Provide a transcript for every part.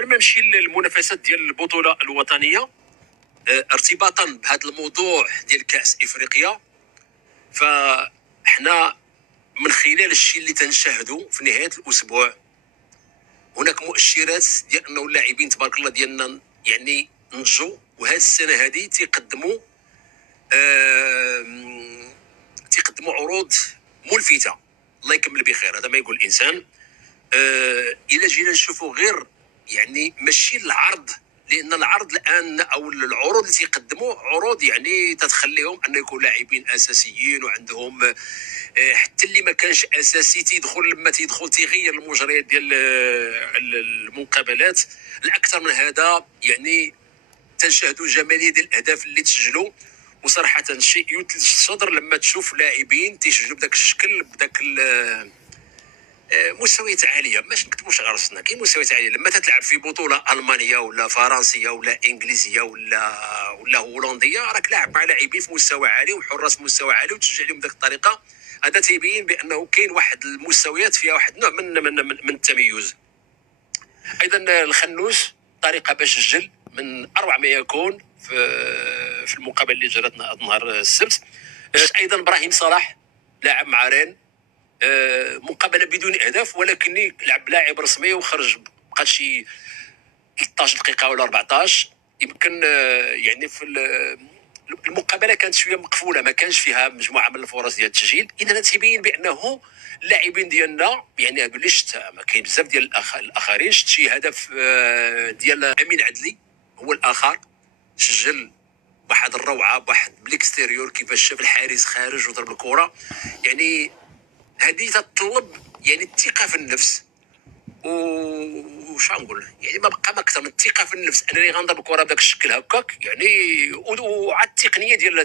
قبل ما نمشي للمنافسات ديال البطوله الوطنيه، ارتباطا بهذا الموضوع ديال كاس افريقيا، فاحنا من خلال الشيء اللي تنشاهدوا في نهايه الاسبوع هناك مؤشرات ديال انه اللاعبين تبارك الله ديالنا يعني نضجوا، وهذه السنه هذه تيقدموا عروض ملفته. الله يكمل بخير، هذا ما يقول الانسان. الى جينا نشوفوا غير يعني ماشي العرض، لان العرض الان او العروض اللي تيقدموا عروض يعني تتخليهم ان يكونوا لاعبين اساسيين وعندهم حتى اللي ما كانش اساسي تيدخل، لما تيدخل تيغير المجريات ديال المقابلات. الاكثر من هذا يعني تنشاهدوا جماليه ديال الاهداف اللي تسجلوا، وصراحه شيء يثلج الصدر لما تشوف لاعبين تيسجلوا بداك الشكل بداك مستويات عاليه. ماش نكتبوش على راسنا، كاين مستويات عاليه لما تلعب في بطوله المانيه ولا فرنسيه ولا انجليزيه ولا هولنديه، راك لاعب مع لاعبين في مستوى عالي وحراس في مستوى عالي وتشجع عليهم بهذه الطريقه. هذا تيبين بانه كاين واحد المستويات فيها واحد نوع من التميز. ايضا الخنوس طريقه باش تسجل من اروع ما يكون في المقابله اللي جرت نهار السبت. ايضا ابراهيم صلاح لاعب مع رين، مقابله بدون اهداف، ولكن لعب لاعب رسمي وخرج بقى شي 13 دقيقه ولا 14 يمكن. يعني في المقابله كانت شويه مقفوله، ما كانش فيها مجموعه من الفرص ديال التسجيل. اذا تيبين بانه اللاعبين ديالنا يعني بلشت كاين بزاف ديال الاخرين. شفت شي هدف ديال امين عدلي هو الاخر، سجل واحد الروعه بواحد بالاكستيريور كيفاش شاف الحارس خارج وضرب الكره. يعني هذه تتطلب يعني الثقه في النفس، وش غنقول يعني ما بقى ما اكثر من الثقه في النفس انني غنضرب الكره بداك الشكل هكاك يعني. وعلى التقنيه ديال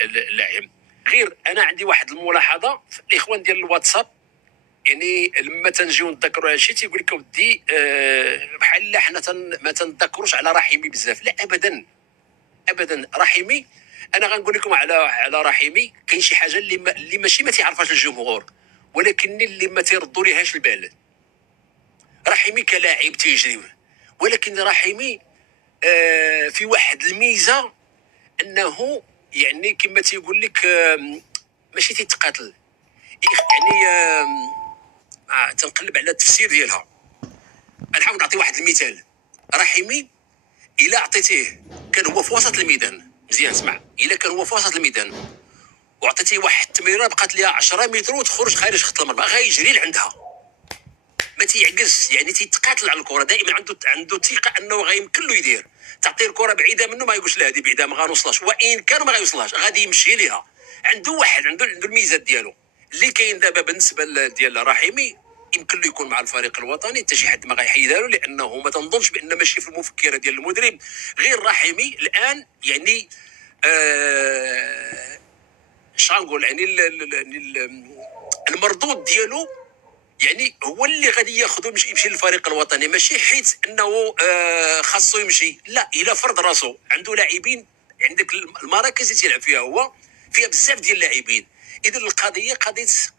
اللاعب. غير انا عندي واحد الملاحظه في الاخوان ديال الواتساب، يعني لما تنجيو نتذكروا هذا الشيء تيقول لك ودي بحال حنا ما تنذكروش على رحيمي بزاف. لا ابدا ابدا، رحيمي انا غنقول لكم على رحيمي. كاين شي حاجه اللي ماشي ما تعرفهاش الجمهور، ولكن اللي ما تيردوا ليهاش البال. رحيمي كلاعب تيجري، ولكن رحيمي في واحد الميزه انه يعني كما تيقول لك ماشي تيتقاتل يعني. تنقلب على التفسير ديالها. نحاول نعطي واحد المثال. رحيمي الا عطيتيه كان هو في وسط الميدان، مزيان اسمع، الا كان هو في وسط الميدان وعطيتيه واحد التمريره بقات ليها 10 متر وتخرج خارج خط المرمى، غيجري لعندها، ما تيعكس يعني تيتقاتل على الكره. دائما عنده ثقه انه غيمكن له يدير. تعطيه الكره بعيده منه ما يقولش لا هذه بعيده ما غنوصلهاش، وان كان ما غيوصلهاش غادي يمشي ليها. عنده الميزات ديالو اللي كاين دابا بالنسبه ديال رحيمي. يمكن له يكون مع الفريق الوطني، حتى شي حد ما غيحيدها له، لانه ما تنظنش بان ماشي في المفكره ديال المدرب. غير رحيمي الان يعني اش غنقول يعني المردود ديالو يعني هو اللي غادي ياخذو يمشي للفريق الوطني، ماشي حيت انه خاصو يمشي، لا، الى فرض راسو. عنده لاعبين، عندك المراكز اللي تيلعب فيها هو فيها بزاف ديال اللاعبين. اذا القضيه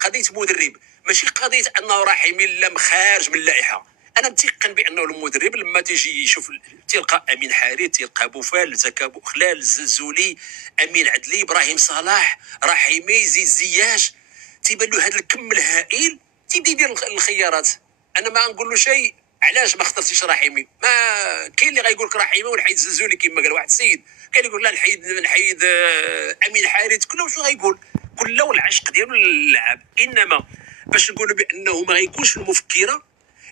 قضيه مدرب، ماشي قضيه انه رحيمي لا خارج من اللائحه. انا متيقن بانه المدرب لما تيجي يشوف تلقى امين حارث، تلقى بوفال، زكا بوخلال، الزلزولي، امين عدلي، ابراهيم صلاح، رحيمي، زياش، تيبان له هذا الكم الهائل. تيبدا يدير الخيارات. انا ما نقول له شيء علاش ما اخترتيش رحيمي. ما كاين اللي غايقول لك رحيمي ونحيد الزلزولي كما قال واحد السيد، كاين اللي يقول لا نحيد امين حارث. كله شنو غايقول، كله العشق ديالو للعب. انما باش نقولوا بانه ما غيكونش في المفكره،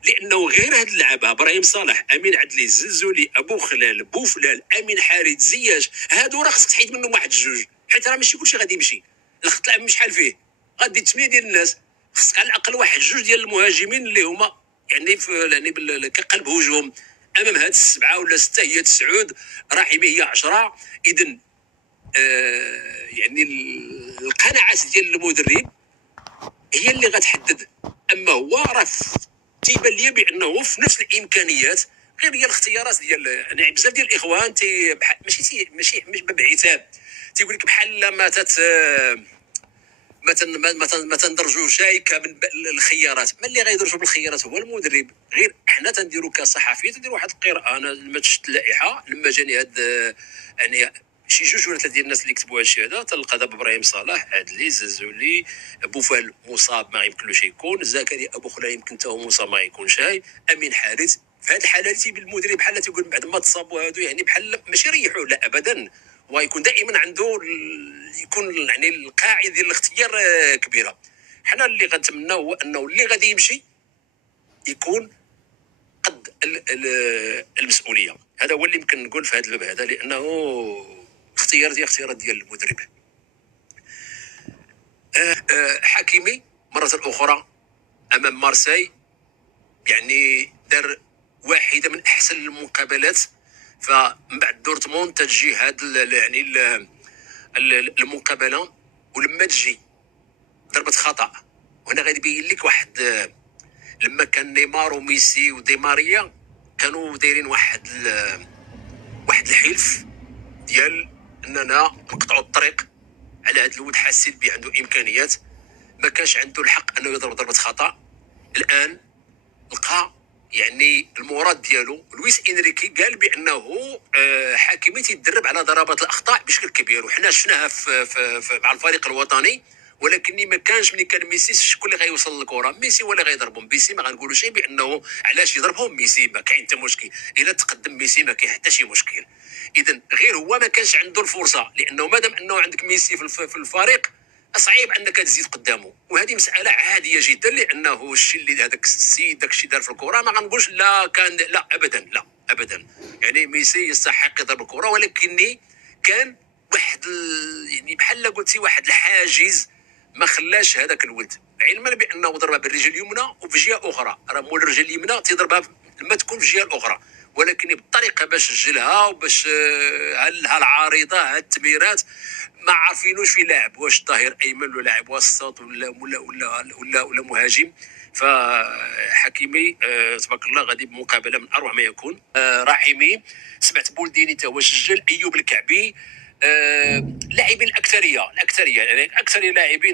لانه غير هاد اللعابه ابراهيم صالح، امين عدلي، الزلزولي، ابو خلال، بوفلال، امين حارث، زياش، هادو راه خصك تحيد منهم واحد جوج، حيت راه ماشي كلشي غادي يمشي. الخط لعب شحال فيه غادي 8 ديال الناس، خصك على الاقل واحد جوج ديال المهاجمين اللي هما يعني يعني كقلب هجوم امام هاد السبعه ولا سته. هي تسعود، رحيمي هي 10. اذا يعني القناعات ديال المدرب هي اللي غتحدد. اما هو راه تيبان ليا بانه في نفس الامكانيات، غير هي الاختيارات ديال يعني بزاف ديال الاخوان ماشي بعتاب، تيقول لك بحال ما تندرجوش كامل الخيارات. ما اللي غيدرجوا بالخيارات هو المدرب. غير حنا تنديروا كصحفيين تنديروا واحد القراءه. انا لما شفت اللائحه لما جاني هاد يعني شي جوج ولا ثلاثه ديال الناس اللي كتبوا هادشي هذا، تلقى دابا ابراهيم صالح، عدلي، زلزولي، بوفال مصاب ما يمكنلوش يكون، زكريا ابو خلا يمكن حتى هو مصاب ما يكونش، امين حارث. في هذه الحاله تيبان المدرب بحال تيقول بعد ما تصابوا هادو يعني بحال ماشي ريحوه، لا ابدا. ويكون دائما عنده يكون يعني القاعده ديال الاختيار كبيره. حنا اللي غنتمناو هو انه اللي غادي يمشي يكون قد المسؤوليه. هذا هو اللي يمكن نقول في هذا الباب هذا، لانه اختيارات ديال المدرب. حكيمي مره اخرى امام مارسي يعني دار واحده من احسن المقابلات. فمن بعد دورتموند تجي هاد يعني المقابله، ولما تجي ضربه خطا، وهنا غادي يبين لك واحد لما كان نيمار وميسي ودي ماريا كانوا دايرين واحد الحلف ديال اننا نقطعوا الطريق على هذا الولد. حاسين بيه عنده امكانيات، ما كانش عنده الحق انه يضرب ضربه خطا. الان لقى يعني المراد ديالو. لويس انريكي قال بانه حكيمي تيدرب على ضربات الاخطاء بشكل كبير، وحنا شفناها في مع الفريق الوطني. ولكن ما كانش ملي كان ميسي شكون اللي غيوصل للكره؟ ميسي ولا غيضربهم ميسي. ما غنقولوا شيء بانه علاش يضربهم ميسي، ما كاين حتى مشكل. اذا تقدم ميسي ما كاين حتى شي مشكل. اذا غير هو ما كانش عنده الفرصه، لانه مادام انه عندك ميسي في الفريق صعيب انك تزيد قدامه. وهذه مساله عاديه جدا، لانه الشيء اللي هذاك السيد داك الشيء دار في الكره ما غنقولش لا كان، لا ابدا، لا ابدا. يعني ميسي يستحق يضرب الكره، ولكن كان واحد يعني بحال قلتي واحد الحاجز ما خلاش هذاك الولد، علما بانه ضربها بالرجل اليمنى وفي جهه اخرى. راه مول الرجل اليمنى تضربها لما تكون في الجهه الاخرى، ولكن بالطريقه باش سجلها وباش العارضه التمريرات ما عارفينوش في لاعب، واش طاهر ايمن ولا لاعب وسط ولا مهاجم. فحكيمي تبارك الله غادي بمقابله من اروع ما يكون. رحيمي سمعت بولديني تا هو سجل، ايوب الكعبي. لاعبين الاكثريه يعني اكثر لاعبين